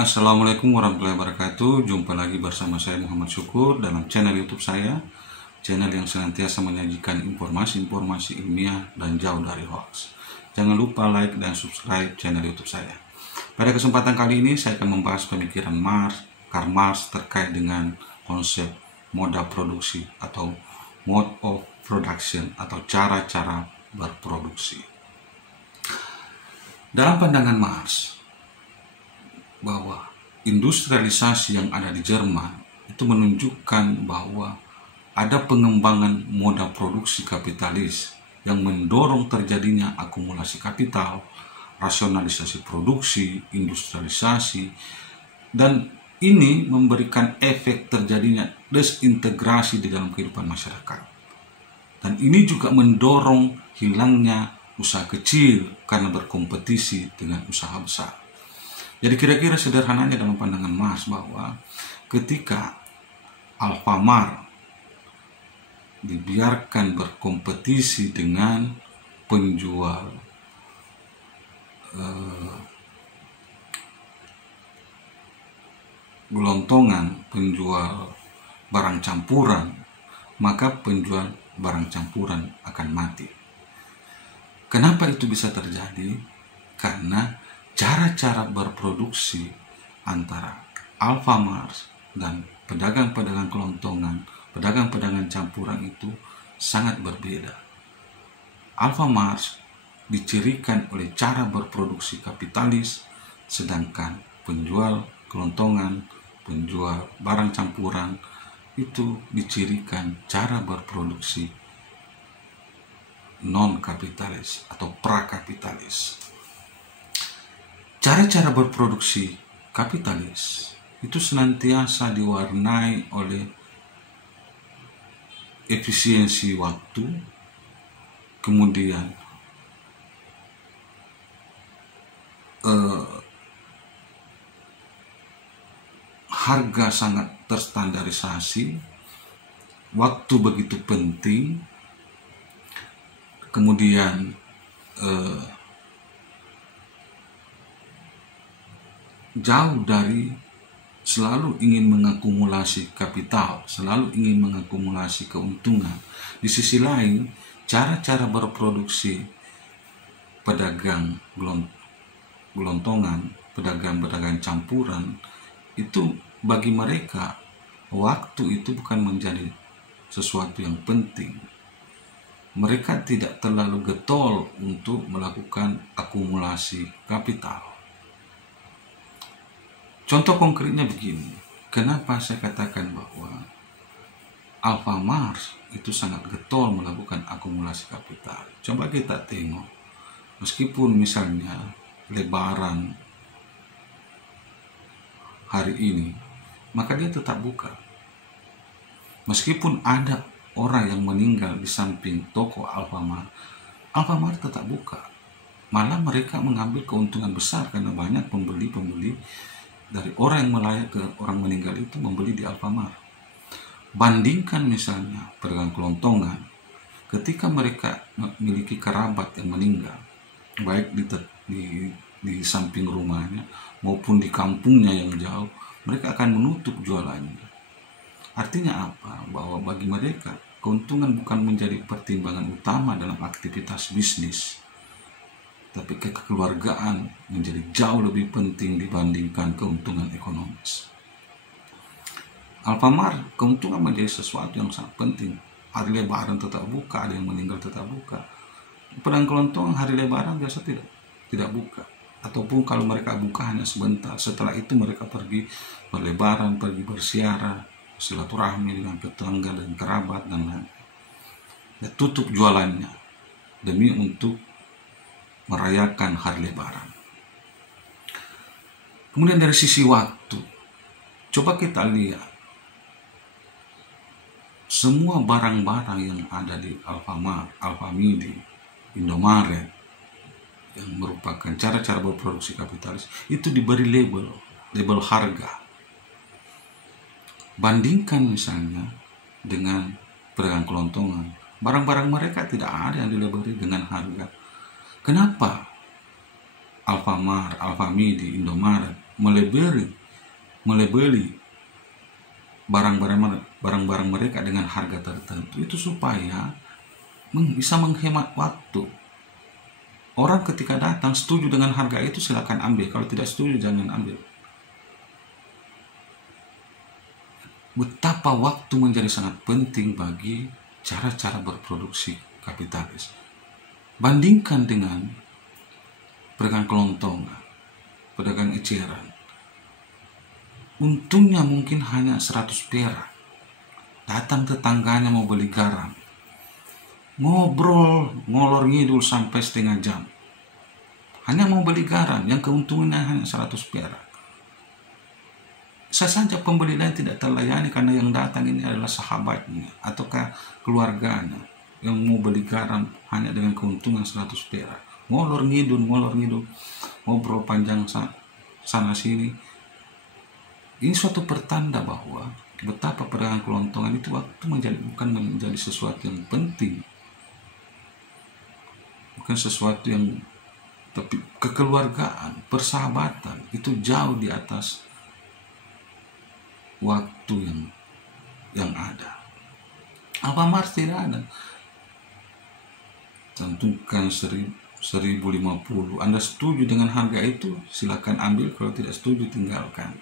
Assalamualaikum warahmatullahi wabarakatuh. Jumpa lagi bersama saya Muhammad Syukur dalam channel YouTube saya, channel yang senantiasa menyajikan informasi-informasi ilmiah dan jauh dari hoax. Jangan lupa like dan subscribe channel YouTube saya. Pada kesempatan kali ini saya akan membahas pemikiran Karl Marx terkait dengan konsep moda produksi atau mode of production atau cara-cara berproduksi. Dalam pandangan Marx, bahwa industrialisasi yang ada di Jerman itu menunjukkan bahwa ada pengembangan moda produksi kapitalis yang mendorong terjadinya akumulasi kapital, rasionalisasi produksi, industrialisasi, dan ini memberikan efek terjadinya desintegrasi di dalam kehidupan masyarakat. Dan ini juga mendorong hilangnya usaha kecil karena berkompetisi dengan usaha besar. Jadi kira-kira sederhananya dalam pandangan Marx bahwa ketika Alfamart dibiarkan berkompetisi dengan penjual gelontongan, penjual barang campuran, maka penjual barang campuran akan mati. Kenapa itu bisa terjadi? Karena cara-cara berproduksi antara Alfamart dan pedagang-pedagang kelontongan, pedagang-pedagang campuran itu sangat berbeda. Alfamart dicirikan oleh cara berproduksi kapitalis, sedangkan penjual kelontongan, penjual barang campuran itu dicirikan cara berproduksi non-kapitalis atau prakapitalis. Cara-cara berproduksi kapitalis itu senantiasa diwarnai oleh efisiensi waktu, kemudian harga sangat terstandarisasi, waktu begitu penting, kemudian jauh dari selalu ingin mengakumulasi kapital, selalu ingin mengakumulasi keuntungan. Di sisi lain, cara-cara berproduksi pedagang gelontongan, pedagang-pedagang campuran, itu bagi mereka waktu itu bukan menjadi sesuatu yang penting. Mereka tidak terlalu getol untuk melakukan akumulasi kapital. Contoh konkretnya begini, kenapa saya katakan bahwa Alfamart itu sangat getol melakukan akumulasi kapital. Coba kita tengok, meskipun misalnya Lebaran hari ini, maka dia tetap buka. Meskipun ada orang yang meninggal di samping toko Alfamart, Alfamart tetap buka. Malah mereka mengambil keuntungan besar karena banyak pembeli-pembeli dari orang yang melayat ke orang meninggal itu membeli di Alfamart. Bandingkan misalnya pedagang kelontongan, ketika mereka memiliki kerabat yang meninggal, baik di samping rumahnya maupun di kampungnya yang jauh, mereka akan menutup jualannya. Artinya apa? Bahwa bagi mereka keuntungan bukan menjadi pertimbangan utama dalam aktivitas bisnis, tapi kekeluargaan menjadi jauh lebih penting dibandingkan keuntungan ekonomis. Alfamart, keuntungan menjadi sesuatu yang sangat penting. Hari Lebaran tetap buka, ada yang meninggal tetap buka. Pedagang kelontongan hari Lebaran biasa tidak buka. Ataupun kalau mereka buka hanya sebentar. Setelah itu mereka pergi berlebaran, pergi bersiara, silaturahmi dengan tetangga dan kerabat dan lain-lain. Dan tutup jualannya demi untuk merayakan hari Lebaran. Kemudian dari sisi waktu, coba kita lihat semua barang-barang yang ada di Alfamart, Alfamidi, Indomaret yang merupakan cara-cara berproduksi kapitalis itu diberi label harga. Bandingkan misalnya dengan pedagang kelontongan, barang-barang mereka tidak ada yang dilabeli dengan harga. Kenapa Alfamart, Alfamidi, Indomaret melebeli barang-barang mereka dengan harga tertentu, itu supaya bisa menghemat waktu. Orang ketika datang setuju dengan harga itu silakan ambil, kalau tidak setuju jangan ambil. Betapa waktu menjadi sangat penting bagi cara-cara berproduksi kapitalis. Bandingkan dengan pedagang kelontongan, pedagang eceran. Untungnya mungkin hanya 100 perak. Datang tetangganya mau beli garam, ngobrol ngolor ngidul sampai setengah jam, hanya mau beli garam, yang keuntungannya hanya 100 perak. Bisa saja pembeli lain tidak terlayani karena yang datang ini adalah sahabatnya ataukah keluarganya yang mau beli garam hanya dengan keuntungan 100 perak. Ngolor ngidul, ngobrol panjang sana sini. Ini suatu pertanda bahwa betapa pedagang kelontongan itu waktu bukan menjadi sesuatu yang penting, bukan sesuatu yang, tapi kekeluargaan, persahabatan itu jauh di atas waktu yang ada. Alfamart tidak ada. Tentukan 1050. Anda setuju dengan harga itu, silakan ambil. Kalau tidak setuju, tinggalkan.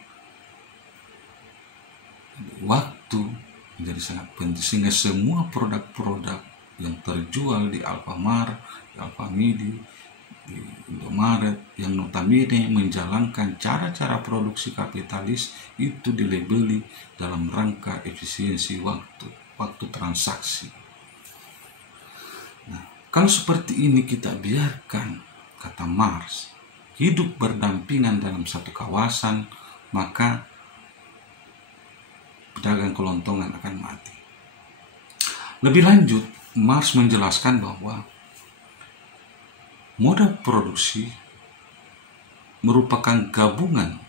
Waktu menjadi sangat penting, sehingga semua produk-produk yang terjual di Alfamart, di Alfamidi, di Indomaret, yang notabene menjalankan cara-cara produksi kapitalis, itu dilabeli dalam rangka efisiensi waktu transaksi. Nah, kalau seperti ini kita biarkan, kata Marx, hidup berdampingan dalam satu kawasan, maka pedagang kelontongan akan mati. Lebih lanjut, Marx menjelaskan bahwa moda produksi merupakan gabungan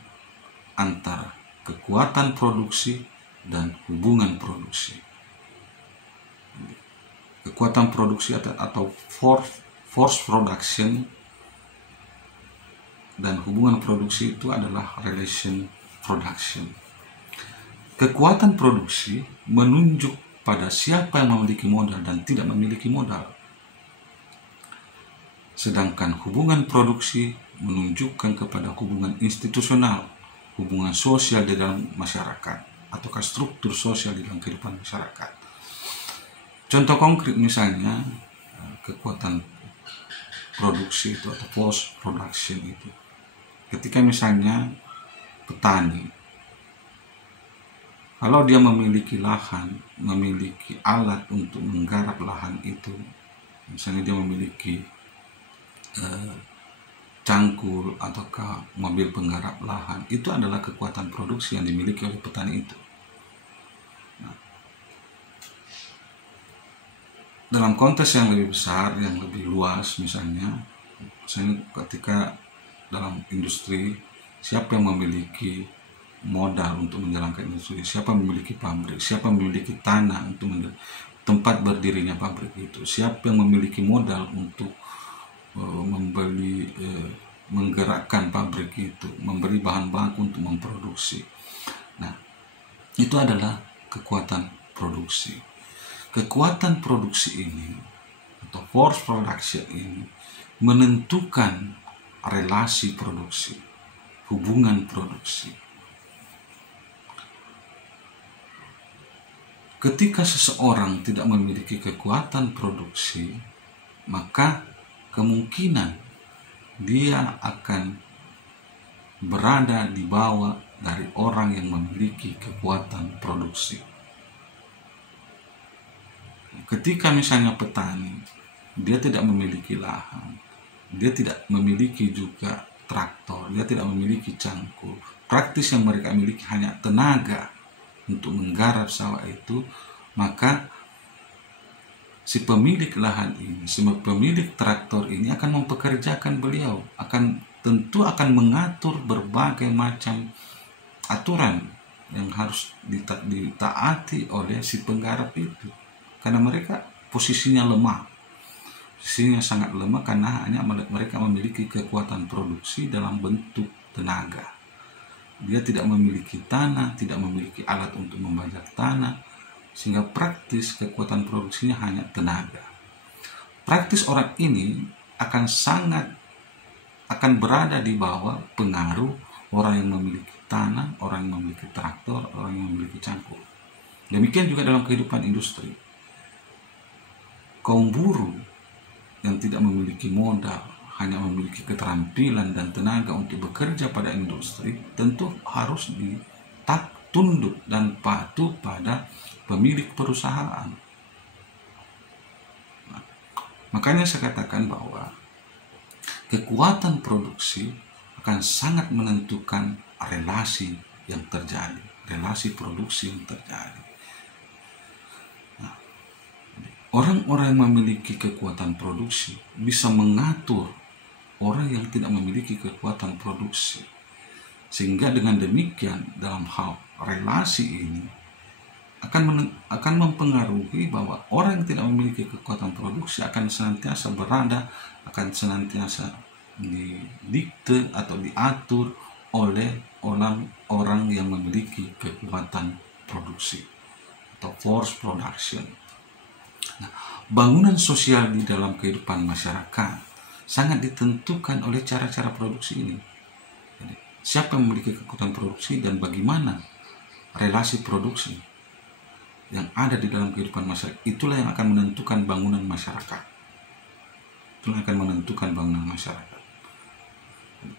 antara kekuatan produksi dan hubungan produksi. Kekuatan produksi atau force production dan hubungan produksi itu adalah relation production. Kekuatan produksi menunjuk pada siapa yang memiliki modal dan tidak memiliki modal. Sedangkan hubungan produksi menunjukkan kepada hubungan institusional, hubungan sosial di dalam masyarakat, ataukah struktur sosial di dalam kehidupan masyarakat. Contoh konkret misalnya, kekuatan produksi itu atau force production itu. Ketika misalnya petani, kalau dia memiliki lahan, memiliki alat untuk menggarap lahan itu, misalnya dia memiliki cangkul ataukah mobil penggarap lahan, itu adalah kekuatan produksi yang dimiliki oleh petani itu. Nah, dalam konteks yang lebih besar, yang lebih luas, misalnya ketika dalam industri, siapa yang memiliki modal untuk menjalankan industri, siapa memiliki pabrik, siapa memiliki tanah untuk tempat berdirinya pabrik itu, siapa yang memiliki modal untuk menggerakkan pabrik itu, memberi bahan baku untuk memproduksi. Nah, itu adalah kekuatan produksi. Kekuatan produksi ini atau force production ini menentukan relasi produksi, hubungan produksi. Ketika seseorang tidak memiliki kekuatan produksi, maka kemungkinan dia akan berada di bawah dari orang yang memiliki kekuatan produksi. Ketika misalnya petani, dia tidak memiliki lahan, dia tidak memiliki juga traktor, dia tidak memiliki cangkul. Praktis yang mereka miliki hanya tenaga untuk menggarap sawah itu, maka si pemilik lahan ini, si pemilik traktor ini akan mempekerjakan beliau, tentu akan mengatur berbagai macam aturan yang harus ditaati oleh si penggarap itu, karena mereka posisinya sangat lemah karena hanya mereka memiliki kekuatan produksi dalam bentuk tenaga. dia tidak memiliki tanah, tidak memiliki alat untuk membajak tanah, sehingga praktis kekuatan produksinya hanya tenaga. Praktis orang ini akan berada di bawah pengaruh orang yang memiliki tanah, orang yang memiliki traktor, orang yang memiliki cangkul. Demikian juga dalam kehidupan industri. Kaum buruh yang tidak memiliki modal, hanya memiliki keterampilan dan tenaga untuk bekerja pada industri, tentu harus tunduk dan patuh pada pemilik perusahaan. Nah, makanya saya katakan bahwa kekuatan produksi akan sangat menentukan relasi yang terjadi, relasi produksi yang terjadi. Orang-orang yang memiliki kekuatan produksi bisa mengatur orang yang tidak memiliki kekuatan produksi. Sehingga dengan demikian dalam hal relasi ini akan mempengaruhi bahwa orang yang tidak memiliki kekuatan produksi akan senantiasa didikte atau diatur oleh orang yang memiliki kekuatan produksi atau force production. Nah, bangunan sosial di dalam kehidupan masyarakat sangat ditentukan oleh cara-cara produksi ini. Jadi, siapa yang memiliki kekuatan produksi dan bagaimana relasi produksi yang ada di dalam kehidupan masyarakat, itulah yang akan menentukan bangunan masyarakat. Itulah yang akan menentukan bangunan masyarakat.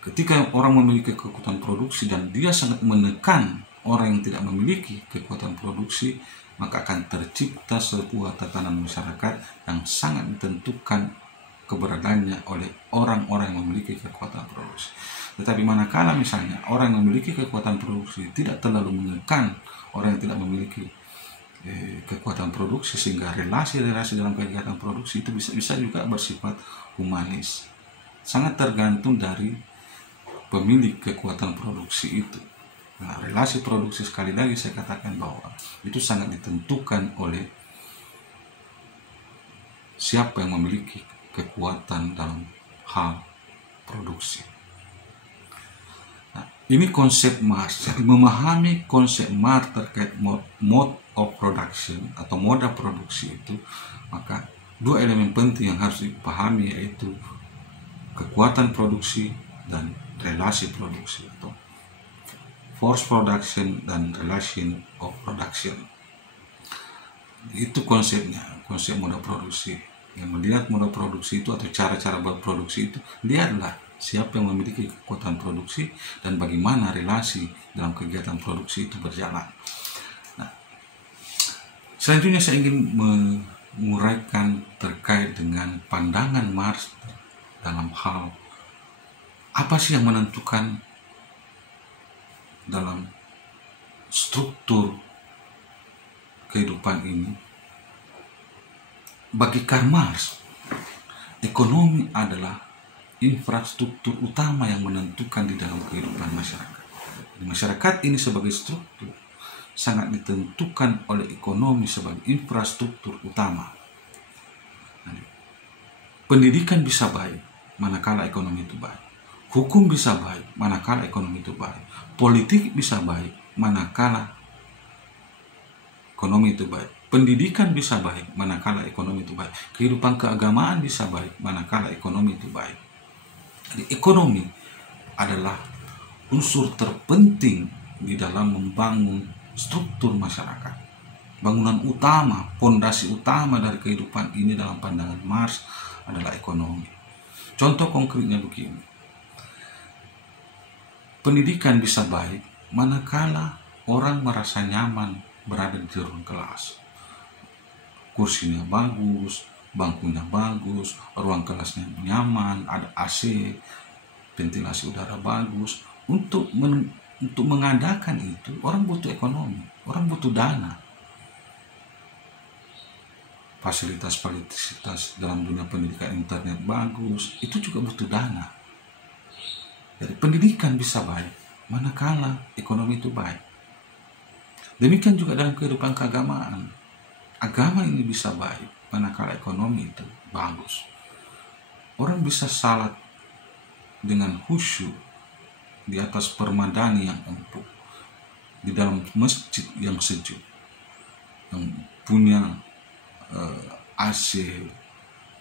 Ketika orang memiliki kekuatan produksi dan dia sangat menekan orang yang tidak memiliki kekuatan produksi, maka akan tercipta sebuah tatanan masyarakat yang sangat ditentukan keberadaannya oleh orang-orang yang memiliki kekuatan produksi. Tetapi manakala misalnya orang yang memiliki kekuatan produksi tidak terlalu menekan orang yang tidak memiliki kekuatan produksi, sehingga relasi-relasi dalam kegiatan produksi itu bisa juga bersifat humanis. Sangat tergantung dari pemilik kekuatan produksi itu. Nah, relasi produksi sekali lagi saya katakan bahwa itu sangat ditentukan oleh siapa yang memiliki kekuatan dalam hal produksi. Nah, ini konsep Marx. Jadi memahami konsep Marx terkait mode of production atau moda produksi itu, maka dua elemen penting yang harus dipahami, yaitu kekuatan produksi dan relasi produksi atau force production dan relation of production. Itu konsepnya, konsep moda produksi. Yang melihat moda produksi itu atau cara-cara berproduksi itu, lihatlah siapa yang memiliki kekuatan produksi dan bagaimana relasi dalam kegiatan produksi itu berjalan. Nah, selanjutnya saya ingin menguraikan terkait dengan pandangan Marx dalam hal apa sih yang menentukan dalam struktur kehidupan ini. Bagi Karl Marx, ekonomi adalah infrastruktur utama yang menentukan di dalam kehidupan masyarakat. Di masyarakat ini sebagai struktur sangat ditentukan oleh ekonomi sebagai infrastruktur utama. Pendidikan bisa baik manakala ekonomi itu baik. Hukum bisa baik manakala ekonomi itu baik. Politik bisa baik manakala ekonomi itu baik. Pendidikan bisa baik manakala ekonomi itu baik. Kehidupan keagamaan bisa baik manakala ekonomi itu baik. Jadi ekonomi adalah unsur terpenting di dalam membangun struktur masyarakat. Bangunan utama, pondasi utama dari kehidupan ini dalam pandangan Marx adalah ekonomi. Contoh konkretnya begini. Pendidikan bisa baik manakala orang merasa nyaman berada di ruang kelas. Kursinya bagus, bangkunya bagus, ruang kelasnya nyaman, ada AC, ventilasi udara bagus. Untuk mengadakan itu, orang butuh ekonomi, orang butuh dana. Fasilitas dalam dunia pendidikan, internet bagus, itu juga butuh dana. Jadi pendidikan bisa baik manakala ekonomi itu baik. Demikian juga dalam kehidupan keagamaan. Agama ini bisa baik manakala ekonomi itu bagus. Orang bisa salat dengan khusyuk di atas permadani yang empuk, di dalam masjid yang sejuk, yang punya AC,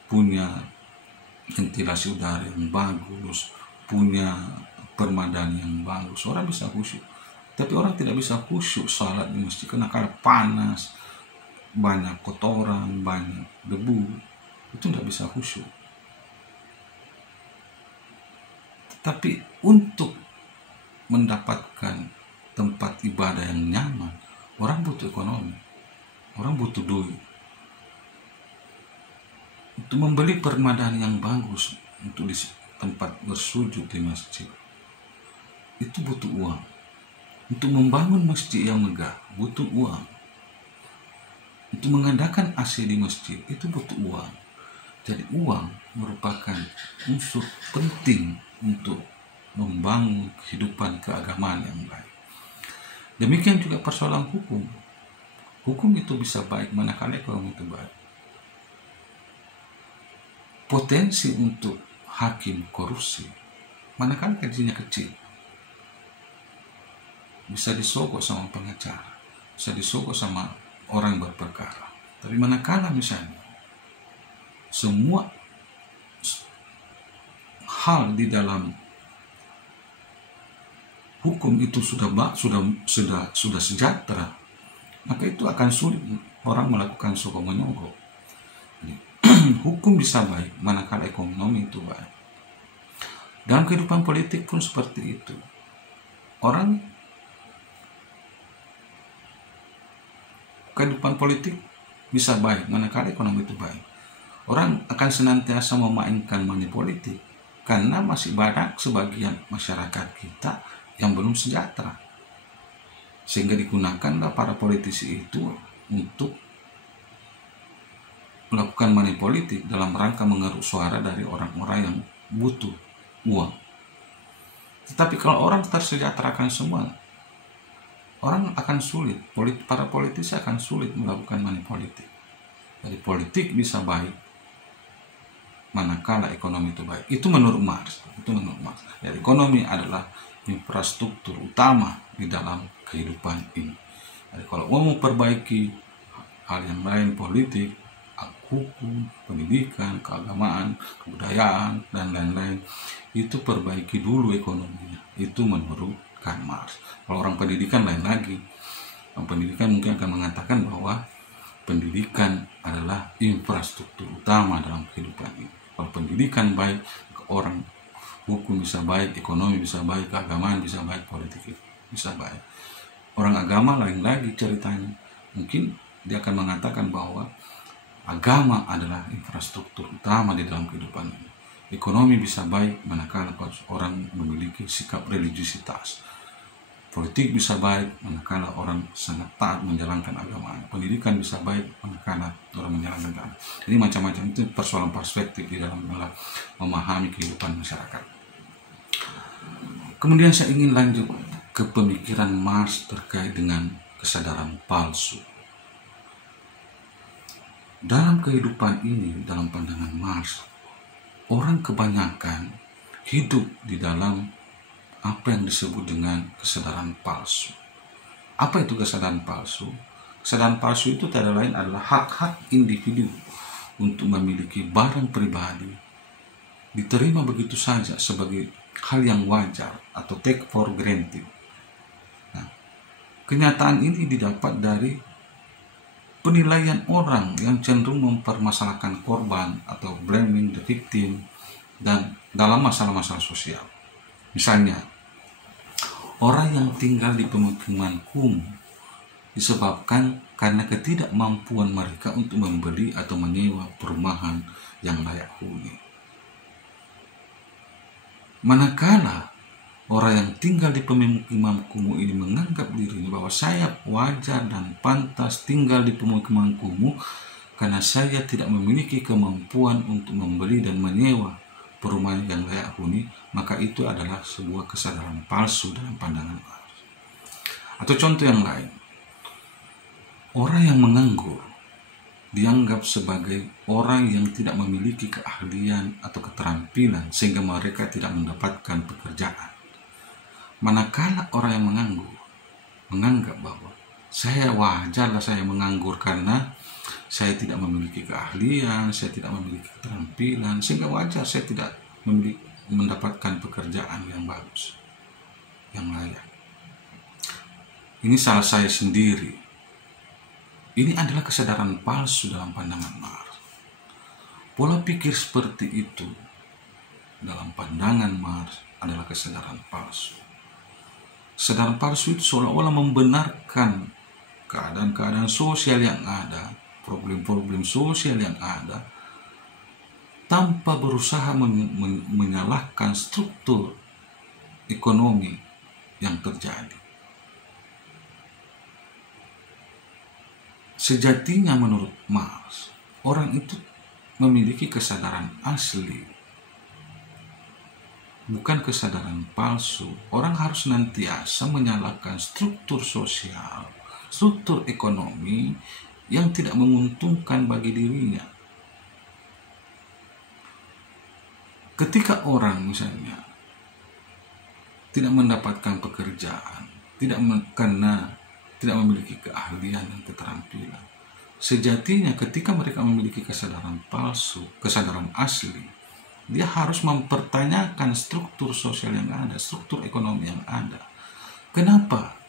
punya ventilasi udara yang bagus, punya permadani yang bagus, orang bisa khusyuk. Tapi orang tidak bisa khusyuk salat di masjid karena panas, banyak kotoran, banyak debu, itu tidak bisa khusyuk. Tapi untuk mendapatkan tempat ibadah yang nyaman, orang butuh ekonomi, orang butuh duit. Untuk membeli permadani yang bagus untuk di tempat bersujud di masjid, itu butuh uang. Untuk membangun masjid yang megah, butuh uang. Untuk mengadakan AC di masjid, itu butuh uang. Jadi uang merupakan unsur penting untuk membangun kehidupan keagamaan yang baik. Demikian juga persoalan hukum. Hukum itu bisa baik manakala ekonomi itu baik. Potensi untuk hakim korupsi manakala gajinya kecil, bisa disogok sama pengacara, bisa disogok sama orang yang berperkara. Tapi manakala misalnya semua hal di dalam hukum itu sudah sejahtera, maka itu akan sulit orang melakukan sogok menyogok. Hukum bisa baik manakala ekonomi itu baik. Dalam kehidupan politik pun seperti itu. Kehidupan politik bisa baik manakala ekonomi itu baik. Orang akan senantiasa memainkan money politik karena masih banyak sebagian masyarakat kita yang belum sejahtera, sehingga digunakanlah para politisi itu untuk melakukan money politik dalam rangka mengeruk suara dari orang-orang yang butuh uang. Tetapi kalau orang tersejahterakan semua, orang akan sulit, para politisi akan sulit melakukan money politik. Jadi politik bisa baik manakala ekonomi itu baik. Itu menurut Marx. Jadi ekonomi adalah infrastruktur utama di dalam kehidupan ini. Jadi kalau mau memperbaiki hal yang lain, politik, hukum, pendidikan, keagamaan, kebudayaan, dan lain-lain, itu perbaiki dulu ekonominya. Itu menurut Karl Marx. Kalau orang pendidikan lain lagi. Orang pendidikan mungkin akan mengatakan bahwa pendidikan adalah infrastruktur utama dalam kehidupan ini. Kalau pendidikan baik, orang hukum bisa baik, ekonomi bisa baik, keagamaan bisa baik, politik bisa baik. Orang agama lain lagi ceritanya. Mungkin dia akan mengatakan bahwa agama adalah infrastruktur utama di dalam kehidupan ini. Ekonomi bisa baik manakala orang memiliki sikap religiusitas. Politik bisa baik manakala orang sangat taat menjalankan agama. Pendidikan bisa baik manakala orang menjalankan agama. Jadi macam-macam itu persoalan perspektif di dalam memahami kehidupan masyarakat. Kemudian saya ingin lanjut ke pemikiran Marx terkait dengan kesadaran palsu. Dalam kehidupan ini, dalam pandangan Marx, orang kebanyakan hidup di dalam apa yang disebut dengan kesadaran palsu. Apa itu kesadaran palsu? Kesadaran palsu itu tidak lain adalah hak-hak individu untuk memiliki barang pribadi diterima begitu saja sebagai hal yang wajar atau take for granted. Nah, kenyataan ini didapat dari penilaian orang yang cenderung mempermasalahkan korban atau blaming the victim dan dalam masalah-masalah sosial. Misalnya, orang yang tinggal di pemukiman kumuh disebabkan karena ketidakmampuan mereka untuk membeli atau menyewa perumahan yang layak huni. Manakala orang yang tinggal di pemukiman kumuh ini menganggap dirinya bahwa saya wajar dan pantas tinggal di pemukiman kumuh karena saya tidak memiliki kemampuan untuk membeli dan menyewa perumahan yang layak huni, maka itu adalah sebuah kesadaran palsu dalam pandangan Marx. Atau contoh yang lain, orang yang menganggur dianggap sebagai orang yang tidak memiliki keahlian atau keterampilan sehingga mereka tidak mendapatkan pekerjaan. Manakala orang yang menganggur menganggap bahwa wajarlah saya menganggur karena saya tidak memiliki keahlian, saya tidak memiliki keterampilan, sehingga wajar saya tidak mendapatkan pekerjaan yang bagus, yang layak. Ini salah saya sendiri. Ini adalah kesadaran palsu dalam pandangan Mars. Pola pikir seperti itu dalam pandangan Mars adalah kesadaran palsu. Kesadaran palsu itu seolah-olah membenarkan keadaan-keadaan sosial yang ada, problem-problem sosial yang ada, tanpa berusaha menyalahkan struktur ekonomi yang terjadi. Sejatinya menurut Mars, orang itu memiliki kesadaran asli, bukan kesadaran palsu. Orang harus senantiasa menyalahkan struktur sosial, struktur ekonomi yang tidak menguntungkan bagi dirinya. Ketika orang misalnya tidak mendapatkan pekerjaan, karena tidak memiliki keahlian dan keterampilan, sejatinya ketika mereka memiliki kesadaran palsu, kesadaran asli, dia harus mempertanyakan struktur sosial yang ada, struktur ekonomi yang ada. Kenapa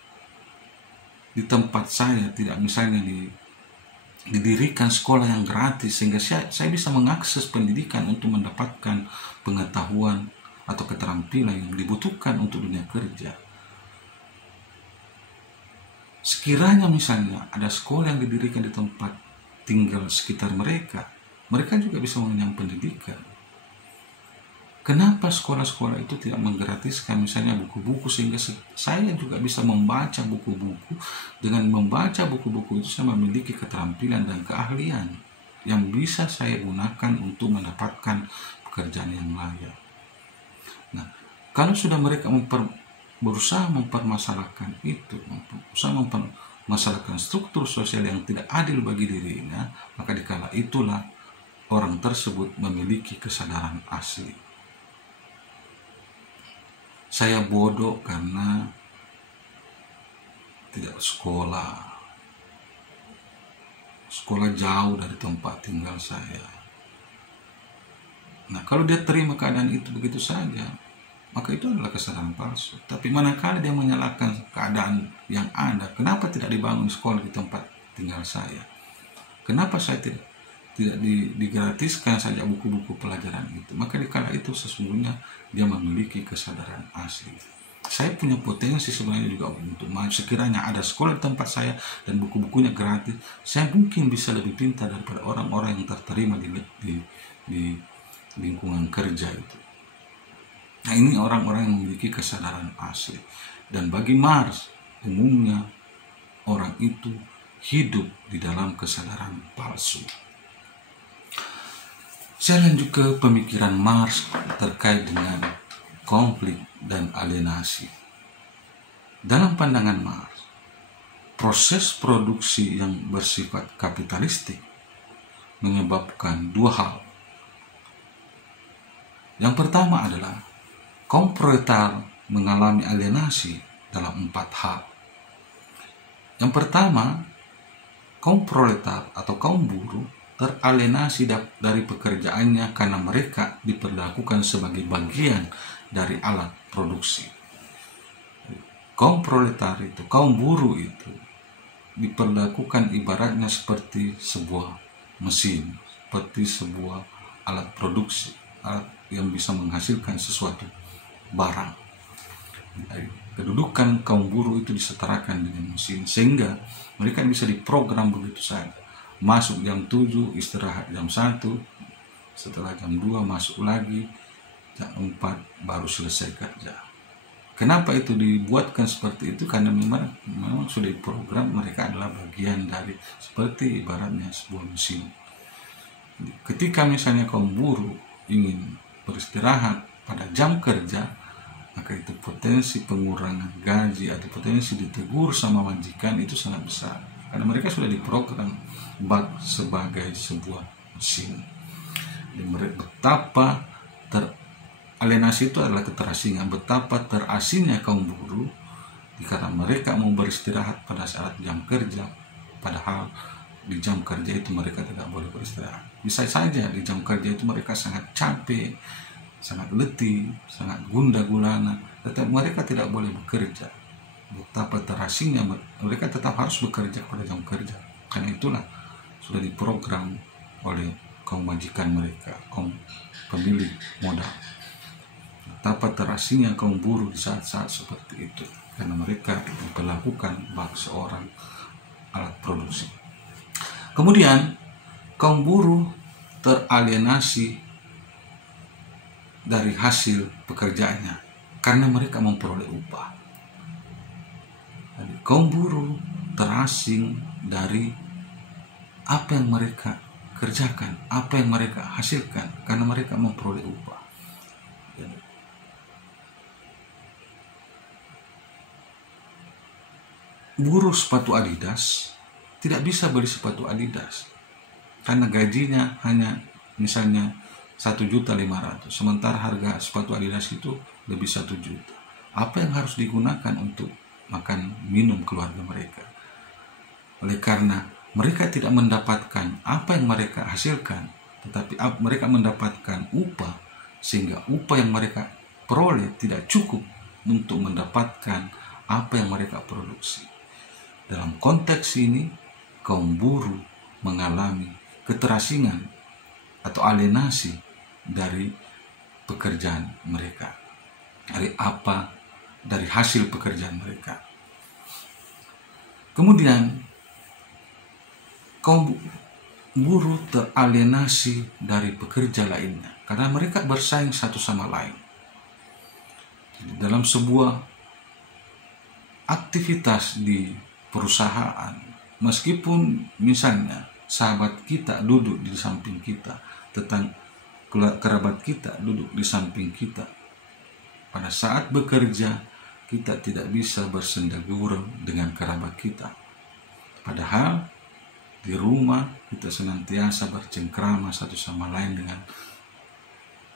di tempat saya tidak misalnya didirikan sekolah yang gratis sehingga saya bisa mengakses pendidikan untuk mendapatkan pengetahuan atau keterampilan yang dibutuhkan untuk dunia kerja. Sekiranya misalnya ada sekolah yang didirikan di tempat tinggal sekitar mereka juga bisa mengenyam pendidikan. Kenapa sekolah-sekolah itu tidak menggratiskan misalnya buku-buku sehingga saya juga bisa membaca buku-buku. Dengan membaca buku-buku itu saya memiliki keterampilan dan keahlian yang bisa saya gunakan untuk mendapatkan pekerjaan yang layak. Nah, kalau sudah mereka berusaha mempermasalahkan itu, berusaha mempermasalahkan struktur sosial yang tidak adil bagi dirinya, maka dikala itulah orang tersebut memiliki kesadaran asli. Saya bodoh karena tidak sekolah jauh dari tempat tinggal saya. Nah, kalau dia terima keadaan itu begitu saja, maka itu adalah kesadaran palsu. Tapi manakala dia menyalahkan keadaan yang ada, kenapa tidak dibangun sekolah di tempat tinggal saya? Kenapa saya tidak digratiskan saja buku-buku pelajaran itu? Maka dikala itu sesungguhnya dia memiliki kesadaran asli. Saya punya potensi sebenarnya juga untuk maju. Sekiranya ada sekolah di tempat saya dan buku-bukunya gratis, saya mungkin bisa lebih pintar daripada orang-orang yang terterima di lingkungan kerja itu. Nah, ini orang-orang yang memiliki kesadaran asli. Dan bagi Mars, umumnya orang itu hidup di dalam kesadaran palsu. Saya lanjut ke pemikiran Mars terkait dengan konflik dan alienasi. Dalam pandangan Mars, proses produksi yang bersifat kapitalistik menyebabkan dua hal. Yang pertama adalah kaum proletar mengalami alienasi dalam 4 hal. Yang pertama, kaum proletar atau kaum buruh teralienasi dari pekerjaannya karena mereka diperlakukan sebagai bagian dari alat produksi. Kaum proletar itu, kaum buruh itu diperlakukan ibaratnya seperti sebuah mesin, seperti sebuah alat produksi, alat yang bisa menghasilkan sesuatu barang. Kedudukan kaum buruh itu disetarakan dengan mesin, sehingga mereka bisa diprogram begitu saja. Masuk jam 7, istirahat jam 1, setelah jam 2 masuk lagi, jam 4 baru selesai kerja. Kenapa itu dibuatkan seperti itu? Karena memang sudah diprogram, mereka adalah bagian dari, seperti ibaratnya sebuah mesin. Ketika misalnya kaum buruh ingin beristirahat pada jam kerja, maka itu potensi pengurangan gaji atau potensi ditegur sama majikan itu sangat besar, karena mereka sudah diprogram sebagai sebuah mesin. Dan betapa alienasi itu adalah keterasingan. Betapa terasingnya kaum buruh karena mereka mau beristirahat pada saat jam kerja, padahal di jam kerja itu mereka tidak boleh beristirahat. Bisa saja di jam kerja itu mereka sangat capek, sangat letih, sangat gundah gulana, tetapi mereka tidak boleh bekerja. Betapa terasingnya mereka tetap harus bekerja pada jam kerja. Karena itulah sudah diprogram oleh kaum majikan mereka, kaum pemilik modal. Betapa terasingnya kaum buruh di saat-saat seperti itu, karena mereka diperlakukan bak seorang alat produksi. Kemudian kaum buruh teralienasi dari hasil pekerjaannya karena mereka memperoleh upah. Jadi, kaum buruh terasing dari apa yang mereka kerjakan, apa yang mereka hasilkan karena mereka memperoleh upah. Jadi, buruh sepatu Adidas tidak bisa beli sepatu Adidas karena gajinya hanya misalnya 1.500.000, sementara harga sepatu Adidas itu lebih 1 juta. Apa yang harus digunakan untuk makan minum keluarga mereka? Oleh karena mereka tidak mendapatkan apa yang mereka hasilkan, tetapi mereka mendapatkan upah, sehingga upah yang mereka peroleh tidak cukup untuk mendapatkan apa yang mereka produksi. Dalam konteks ini, kaum buruh mengalami keterasingan atau alienasi dari pekerjaan mereka, dari hasil pekerjaan mereka. Kemudian kaum buruh teralienasi dari pekerja lainnya karena mereka bersaing satu sama lain. Jadi, dalam sebuah aktivitas di perusahaan, meskipun misalnya sahabat kita duduk di samping kita, kerabat kita duduk di samping kita, pada saat bekerja kita tidak bisa bersendagurau dengan kerabat kita, padahal di rumah kita senantiasa bercengkrama satu sama lain dengan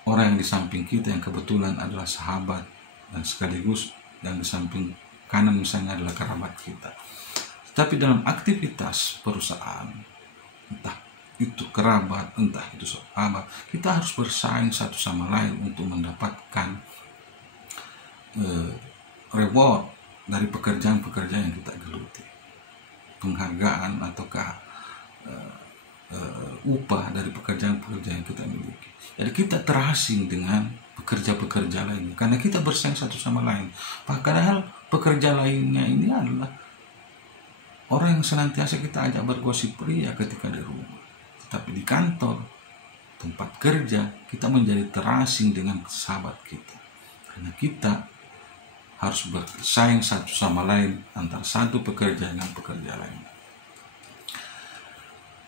orang yang di samping kita yang kebetulan adalah sahabat, dan sekaligus yang di samping kanan misalnya adalah kerabat kita. Tapi dalam aktivitas perusahaan, entah itu kerabat, entah itu sahabat, kita harus bersaing satu sama lain untuk mendapatkan reward dari pekerjaan-pekerjaan yang kita geluti, penghargaan ataukah upah dari pekerjaan-pekerjaan yang kita miliki. Jadi kita terasing dengan pekerja-pekerja lainnya karena kita bersaing satu sama lain. Padahal pekerja lainnya ini adalah orang yang senantiasa kita ajak bergosip ria ketika di rumah. Tetapi di kantor, tempat kerja, kita menjadi terasing dengan sahabat kita. Karena kita harus bersaing satu sama lain antara satu pekerja dengan pekerja lain.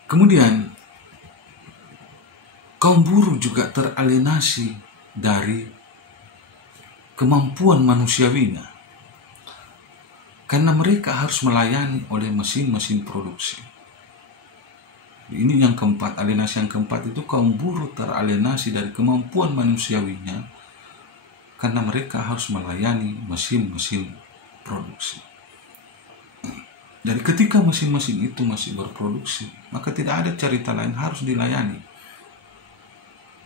Kemudian, kaum buruh juga teralienasi dari kemampuan manusiawinya, karena mereka harus melayani oleh mesin-mesin produksi. Ini yang keempat, alienasi yang keempat itu kaum buruh teralienasi dari kemampuan manusiawinya, karena mereka harus melayani mesin-mesin produksi. Jadi ketika mesin-mesin itu masih berproduksi, maka tidak ada cerita lain, harus dilayani.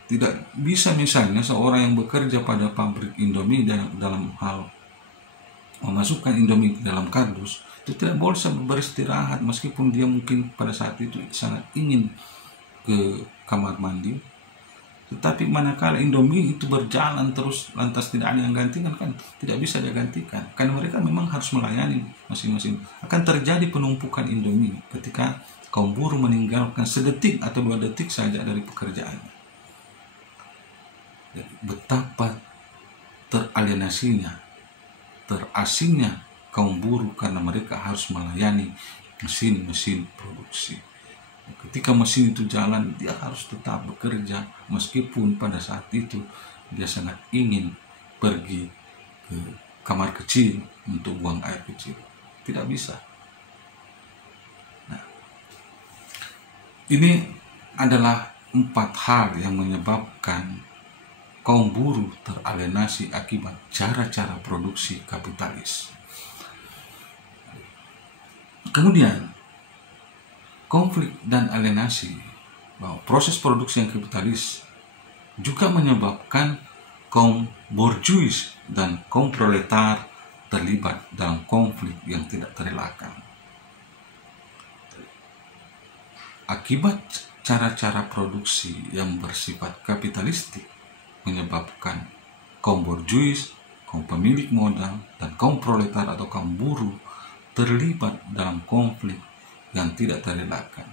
Tidak bisa misalnya seorang yang bekerja pada pabrik Indomie dalam hal memasukkan Indomie ke dalam kardus, itu tidak boleh beristirahat meskipun dia mungkin pada saat itu sangat ingin ke kamar mandi. Tetapi manakala Indomie itu berjalan terus lantas tidak ada yang gantikan, kan tidak bisa digantikan, karena mereka memang harus melayani masing-masing. Akan terjadi penumpukan Indomie ketika kaum buruh meninggalkan sedetik atau 2 detik saja dari pekerjaannya. Betapa teralienasinya, terasingnya kaum buruh karena mereka harus melayani mesin-mesin produksi. Ketika mesin itu jalan, dia harus tetap bekerja meskipun pada saat itu dia sangat ingin pergi ke kamar kecil untuk buang air kecil. Tidak bisa. Nah, ini adalah 4 hal yang menyebabkan kaum buruh teralienasi akibat cara-cara produksi kapitalis. Kemudian, konflik dan alienasi bahwa proses produksi yang kapitalis juga menyebabkan kaum borjuis dan kaum proletar terlibat dalam konflik yang tidak terelakkan. Akibat cara-cara produksi yang bersifat kapitalistik menyebabkan kaum borjuis, kaum pemilik modal, dan kaum proletar atau kaum buruh terlibat dalam konflik yang tidak terelakkan.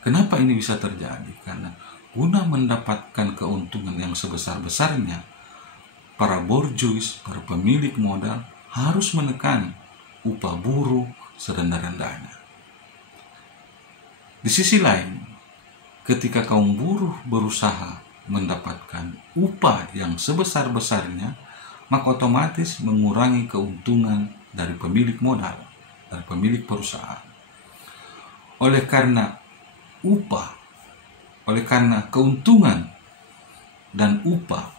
Kenapa ini bisa terjadi? Karena guna mendapatkan keuntungan yang sebesar-besarnya, para borjuis, para pemilik modal harus menekan upah buruh serendah-rendahnya. Di sisi lain, ketika kaum buruh berusaha mendapatkan upah yang sebesar-besarnya, maka otomatis mengurangi keuntungan dari pemilik modal, dari pemilik perusahaan. Oleh karena keuntungan dan upah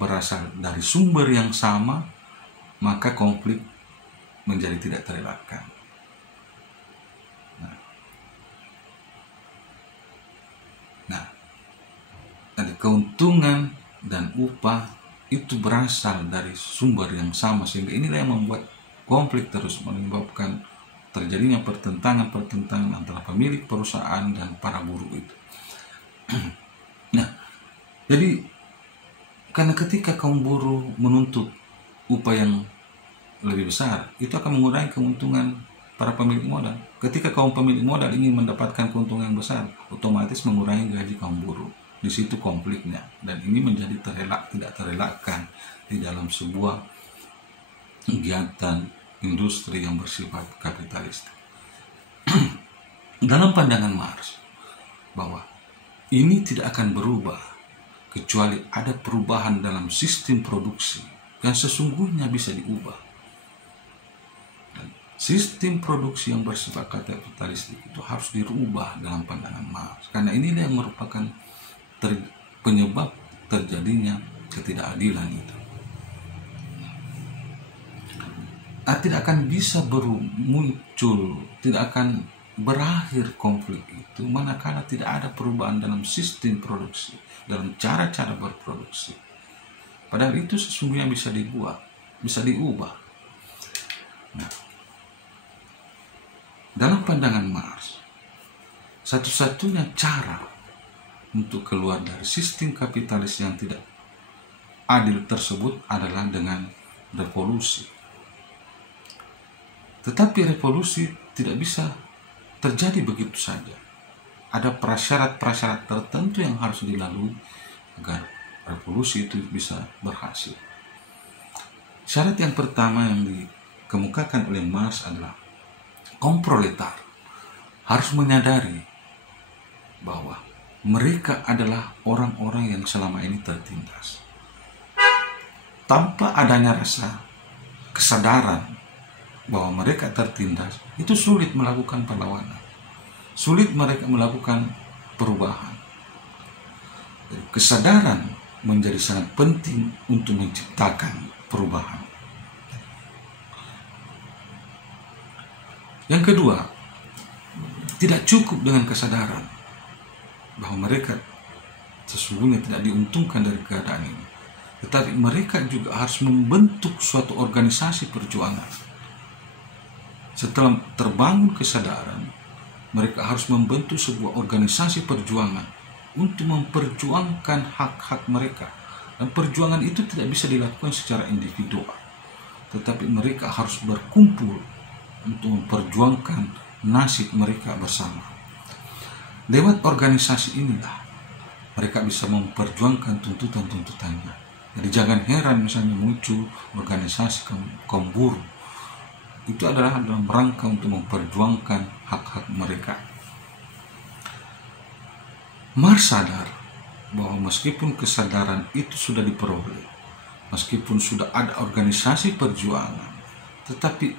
berasal dari sumber yang sama, maka konflik menjadi tidak terelakkan. Keuntungan dan upah itu berasal dari sumber yang sama, sehingga inilah yang membuat konflik terus, menyebabkan terjadinya pertentangan antara pemilik perusahaan dan para buruh itu. Nah, jadi karena ketika kaum buruh menuntut upah yang lebih besar, itu akan mengurangi keuntungan para pemilik modal. Ketika kaum pemilik modal ingin mendapatkan keuntungan yang besar, otomatis mengurangi gaji kaum buruh. Di situ konfliknya, dan ini menjadi tidak terelakkan di dalam sebuah kegiatan industri yang bersifat kapitalis. Dalam pandangan Marx, bahwa ini tidak akan berubah kecuali ada perubahan dalam sistem produksi yang sesungguhnya bisa diubah. Dan sistem produksi yang bersifat kapitalistik itu harus dirubah dalam pandangan Marx, karena inilah yang merupakan penyebab terjadinya ketidakadilan itu. Tidak akan bisa muncul, tidak akan berakhir konflik itu manakala tidak ada perubahan dalam sistem produksi, dalam cara-cara berproduksi. Padahal itu sesungguhnya bisa diubah. Nah, dalam pandangan Marx, satu-satunya cara untuk keluar dari sistem kapitalis yang tidak adil tersebut adalah dengan revolusi. Tetapi revolusi tidak bisa terjadi begitu saja. Ada prasyarat-prasyarat tertentu yang harus dilalui agar revolusi itu bisa berhasil. Syarat yang pertama yang dikemukakan oleh Marx adalah kaum proletar harus menyadari bahwa mereka adalah orang-orang yang selama ini tertindas. Tanpa adanya rasa kesadaran bahwa mereka tertindas, itu sulit melakukan perlawanan. Sulit mereka melakukan perubahan. Kesadaran menjadi sangat penting untuk menciptakan perubahan. Yang kedua, tidak cukup dengan kesadaran bahwa mereka sesungguhnya tidak diuntungkan dari keadaan ini, tetapi mereka juga harus membentuk suatu organisasi perjuangan. Setelah terbangun kesadaran, mereka harus membentuk sebuah organisasi perjuangan untuk memperjuangkan hak-hak mereka. Dan perjuangan itu tidak bisa dilakukan secara individual, tetapi mereka harus berkumpul untuk memperjuangkan nasib mereka bersama. Lewat organisasi inilah mereka bisa memperjuangkan tuntutan-tuntutannya. Jadi jangan heran misalnya muncul organisasi kaum buruh. Itu adalah dalam rangka untuk memperjuangkan hak-hak mereka. Marx sadar bahwa meskipun kesadaran itu sudah diperoleh, meskipun sudah ada organisasi perjuangan, tetapi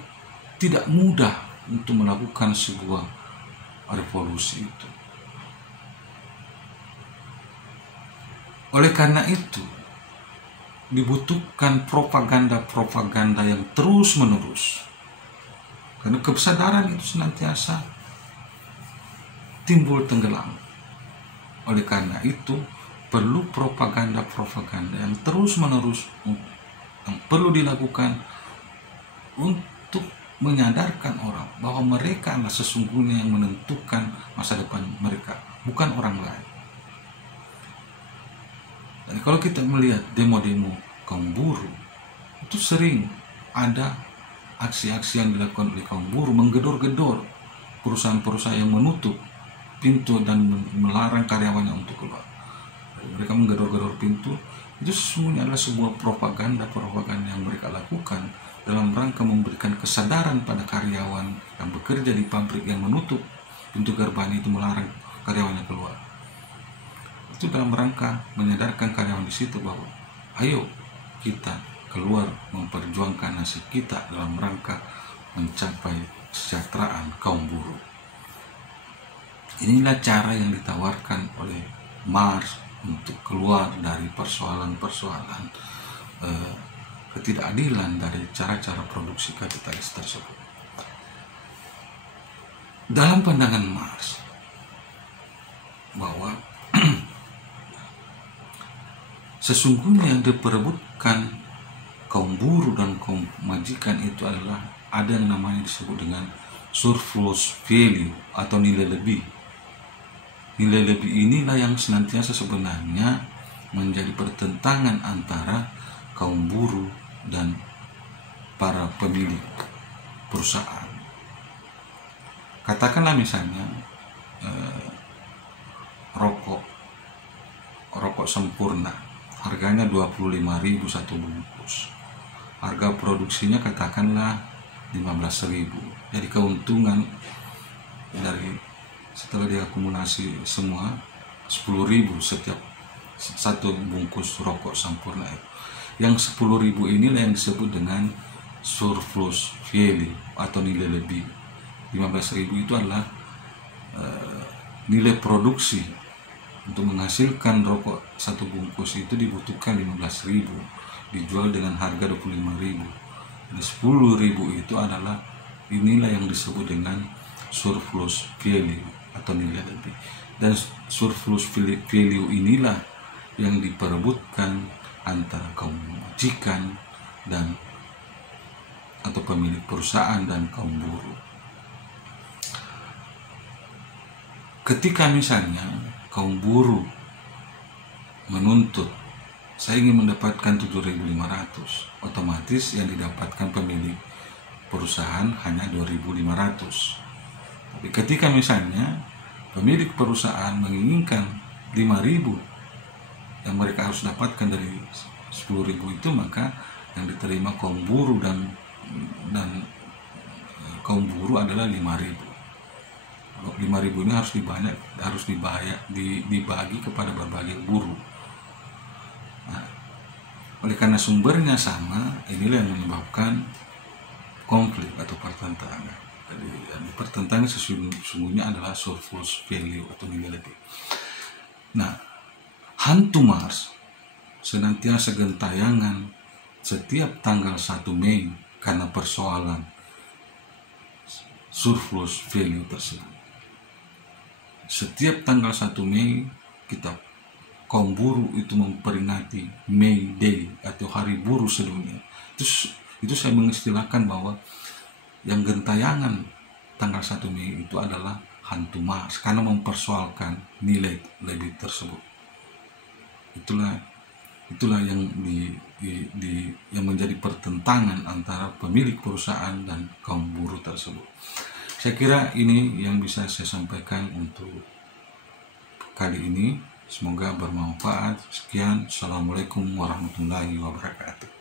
tidak mudah untuk melakukan sebuah revolusi itu. Oleh karena itu, dibutuhkan propaganda-propaganda yang terus-menerus. Karena kesadaran itu senantiasa timbul tenggelam. Oleh karena itu, perlu propaganda-propaganda yang terus-menerus yang perlu dilakukan untuk menyadarkan orang bahwa mereka adalah sesungguhnya yang menentukan masa depan mereka, bukan orang lain. Dan kalau kita melihat demo-demo kaum buruh, itu sering ada aksi-aksi yang dilakukan oleh kaum buruh menggedor-gedor perusahaan-perusahaan yang menutup pintu dan melarang karyawannya untuk keluar. Mereka menggedor-gedor pintu, itu sesungguhnya adalah sebuah propaganda yang mereka lakukan dalam rangka memberikan kesadaran pada karyawan yang bekerja di pabrik yang menutup pintu gerbang itu, melarang karyawannya keluar. Itu dalam rangka menyadarkan karyawan di situ bahwa ayo kita keluar memperjuangkan nasib kita dalam rangka mencapai kesejahteraan kaum buruh. Inilah cara yang ditawarkan oleh Marx untuk keluar dari persoalan-persoalan ketidakadilan dari cara-cara produksi kapitalis tersebut. Dalam pandangan Marx bahwa sesungguhnya yang diperebutkan kaum buruh dan kaum majikan itu adalah ada yang namanya disebut dengan surplus value atau nilai lebih. Nilai lebih inilah yang senantiasa sebenarnya menjadi pertentangan antara kaum buruh dan para pemilik perusahaan. Katakanlah misalnya rokok sempurna, harganya 25.000 satu bungkus. Harga produksinya katakanlah 15.000. Jadi keuntungan dari setelah diakumulasi semua 10.000 setiap satu bungkus rokok sempurna itu. Yang 10.000 inilah yang disebut dengan surplus value atau nilai lebih. 15.000 itu adalah nilai produksi. Untuk menghasilkan rokok satu bungkus itu dibutuhkan 15.000, dijual dengan harga 25.000. Dan 10.000 itu adalah inilah yang disebut dengan surplus value atau nilai lebih. Dan surplus value inilah yang diperebutkan antara kaum majikan dan atau pemilik perusahaan dan kaum buruh. Ketika misalnya kaum buruh menuntut, saya ingin mendapatkan 7.500, otomatis yang didapatkan pemilik perusahaan hanya 2.500. Tapi ketika misalnya pemilik perusahaan menginginkan 5.000 yang mereka harus dapatkan dari 10.000 itu, maka yang diterima kaum buruh dan kaum buruh adalah 5.000. 5.000 ini harus dibagi kepada berbagai buruh. Nah, oleh karena sumbernya sama, inilah yang menyebabkan konflik atau pertentangan. Jadi pertentangan sesungguhnya adalah surplus value atau nilai lebih. Nah, hantu Marx senantiasa gentayangan setiap tanggal 1 Mei karena persoalan surplus value tersebut. Setiap tanggal 1 Mei kita kaum buruh itu memperingati May Day atau Hari Buruh Sedunia. Itu saya mengistilahkan bahwa yang gentayangan tanggal 1 Mei itu adalah hantu Marx karena mempersoalkan nilai lebih tersebut. Itulah yang yang menjadi pertentangan antara pemilik perusahaan dan kaum buruh tersebut. Saya kira ini yang bisa saya sampaikan untuk kali ini. Semoga bermanfaat. Sekian. Assalamualaikum warahmatullahi wabarakatuh.